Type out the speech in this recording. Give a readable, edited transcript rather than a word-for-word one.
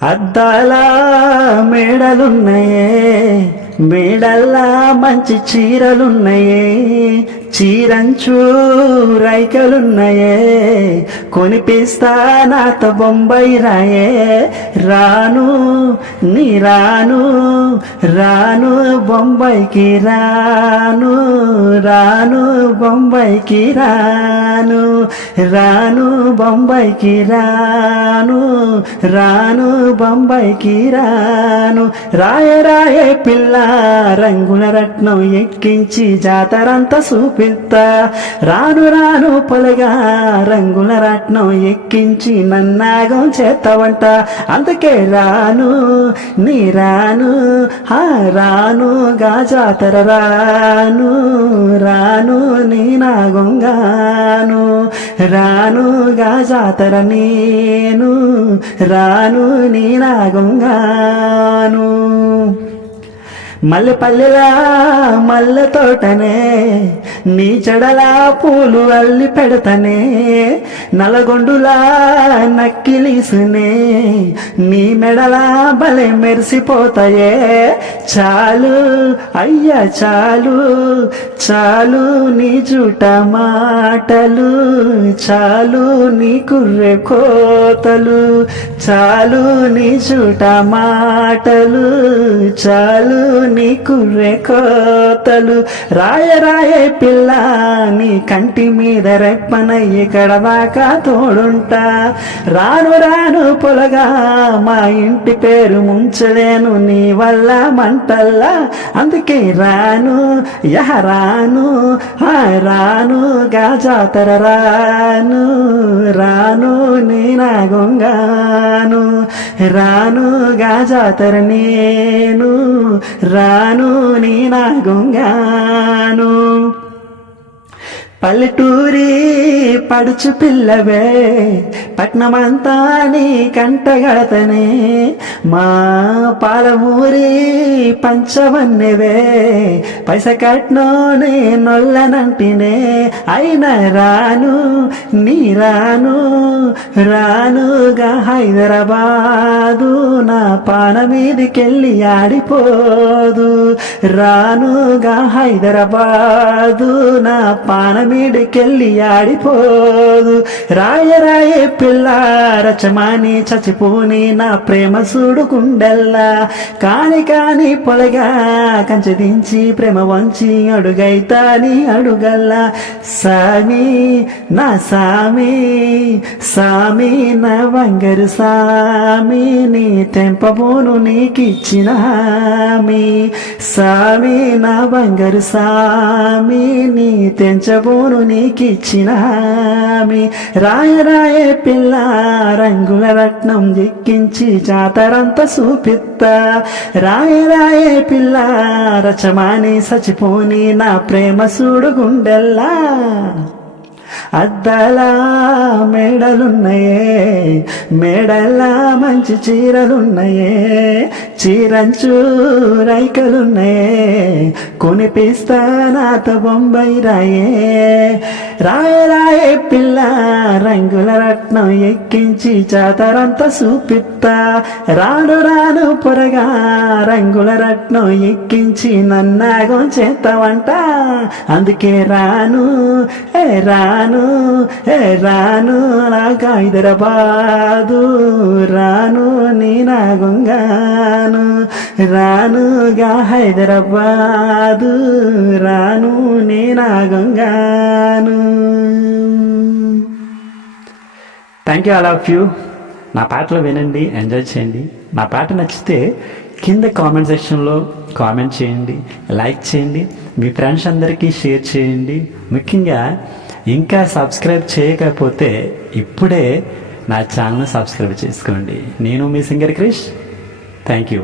అద్దాల మేడలున్నాయే, మేడల్లా మంచి చీరలున్నాయే, చీరంచు రైకలున్నాయే, కొనిపిస్తా నాతో బొంబాయి రాయే. రాను నీ రాను రాను బొంబాయికి రాను, రాను బొంబాయికి రాను, రాను బొంబాయికి రాను, రాను బొంబాయికి రాను. రాయ రాయే పిల్ల రంగుల రత్నం ఎక్కించి జాతరంతా చూపిస్తా. రాను రాను పొలగా రంగుల రత్నం ఎక్కించి నన్నాగం చేస్తావంట. అందుకే రాను నీ రాను, రాను గా జాతర రాను, రాను నీ నాగంగాను, రాను గా జాతర నేను, రాను నీ నాగంగాను. మల్లెపల్లెలా మల్లె తోటనే, నీ చెడలా పూలు అల్లి పెడతనే, నలగొండులా నక్కిలీసునే, నీ మెడలా భలే మెరిసిపోతాయే. చాలు అయ్యా చాలు, చాలు నీ జూట మాటలు, చాలు నీ కుర్రె కోతలు, చాలు నీ జూట మాటలు, చాలు నీ కుర్రె కోతలు. రాయ రాయే పిల్ల నీ కంటి మీద రెప్పన ఇక్కడ దాకా తోడుంటా. రాను రాను పొలగా మా ఇంటి పేరు ముంచలేను నీ వల్ల మంటల్లా. అందుకే రాను రాను రాను గా జాతర రాను, రాను నీ నాగంగాను, రాను గా జాతర నేను, రాను నీ నాగంగాను. పల్లెటూరి పడుచు పిల్లవే, పట్నమంతా నీ కంటగడతనే, మా పాలమూరి పంచవన్నెవే, పైస కట్నోనే నొల్లనంటినే. అయినా రాను నీ రాను, రానుగా హైదరాబాదు నా పాన మీదికెళ్ళి ఆడిపోదు. రానుగా హైదరాబాదు నా పాన మీడికెళ్ళి ఆడిపోదు. రాయ రాయే పిల్ల రచమాని చచ్చిపోని నా ప్రేమ చూడుకుండెల్లా. కాని కాని పొలగా కంచె దించి ప్రేమ వంచి అడుగైతా నీ అడుగల్లా. సామి నా సామి, సామి నా బంగారు సామి, నీ తెంపబోను నీకిచ్చిన హామీ. సామి నా బంగారు సామి, నీ తెంచబోను నీకిచ్చిన హామీ. రాయ రాయే పిల్ల రంగుల రత్నం ఎక్కించి జాతరంతా చూపిత్తా. రాయ రాయే పిల్ల రచమాని సచిపోని నా ప్రేమ చూడుగుండెల్లా. అద్దాల మేడలున్నాయే, మేడల్లా మంచి చీరలున్నాయే, చీరంచు రైకలున్నాయే, కొనిపిస్తా నాతో బొంబాయి రాయే. రాయ రాయే పిల్ల రంగుల రత్నం ఎక్కించి జాతరంతా చూపిత్తా. రాను రాను పొరగా రంగుల రత్నం ఎక్కించి నన్నాగం చేస్తావంట. అందుకే రాను రాను రాను నాకు హైదరాబాదు, రాను నీ నాగంగాను, రానుగా హైదరాబాదు, రాను నీ నాగంగాను. Thank you all of you. నా పాటలు వినండి, ఎంజాయ్ చేయండి. నా పాట నచ్చితే కింద కామెంట్ సెక్షన్లో కామెంట్ చేయండి, లైక్ చేయండి, మీ ఫ్రెండ్స్ అందరికీ షేర్ చేయండి. ముఖ్యంగా ఇంకా సబ్స్క్రైబ్ చేయకపోతే ఇప్పుడే నా ఛానల్ని సబ్స్క్రైబ్ చేసుకోండి. నేను మీ సింగర్ క్రిష్. Thank you.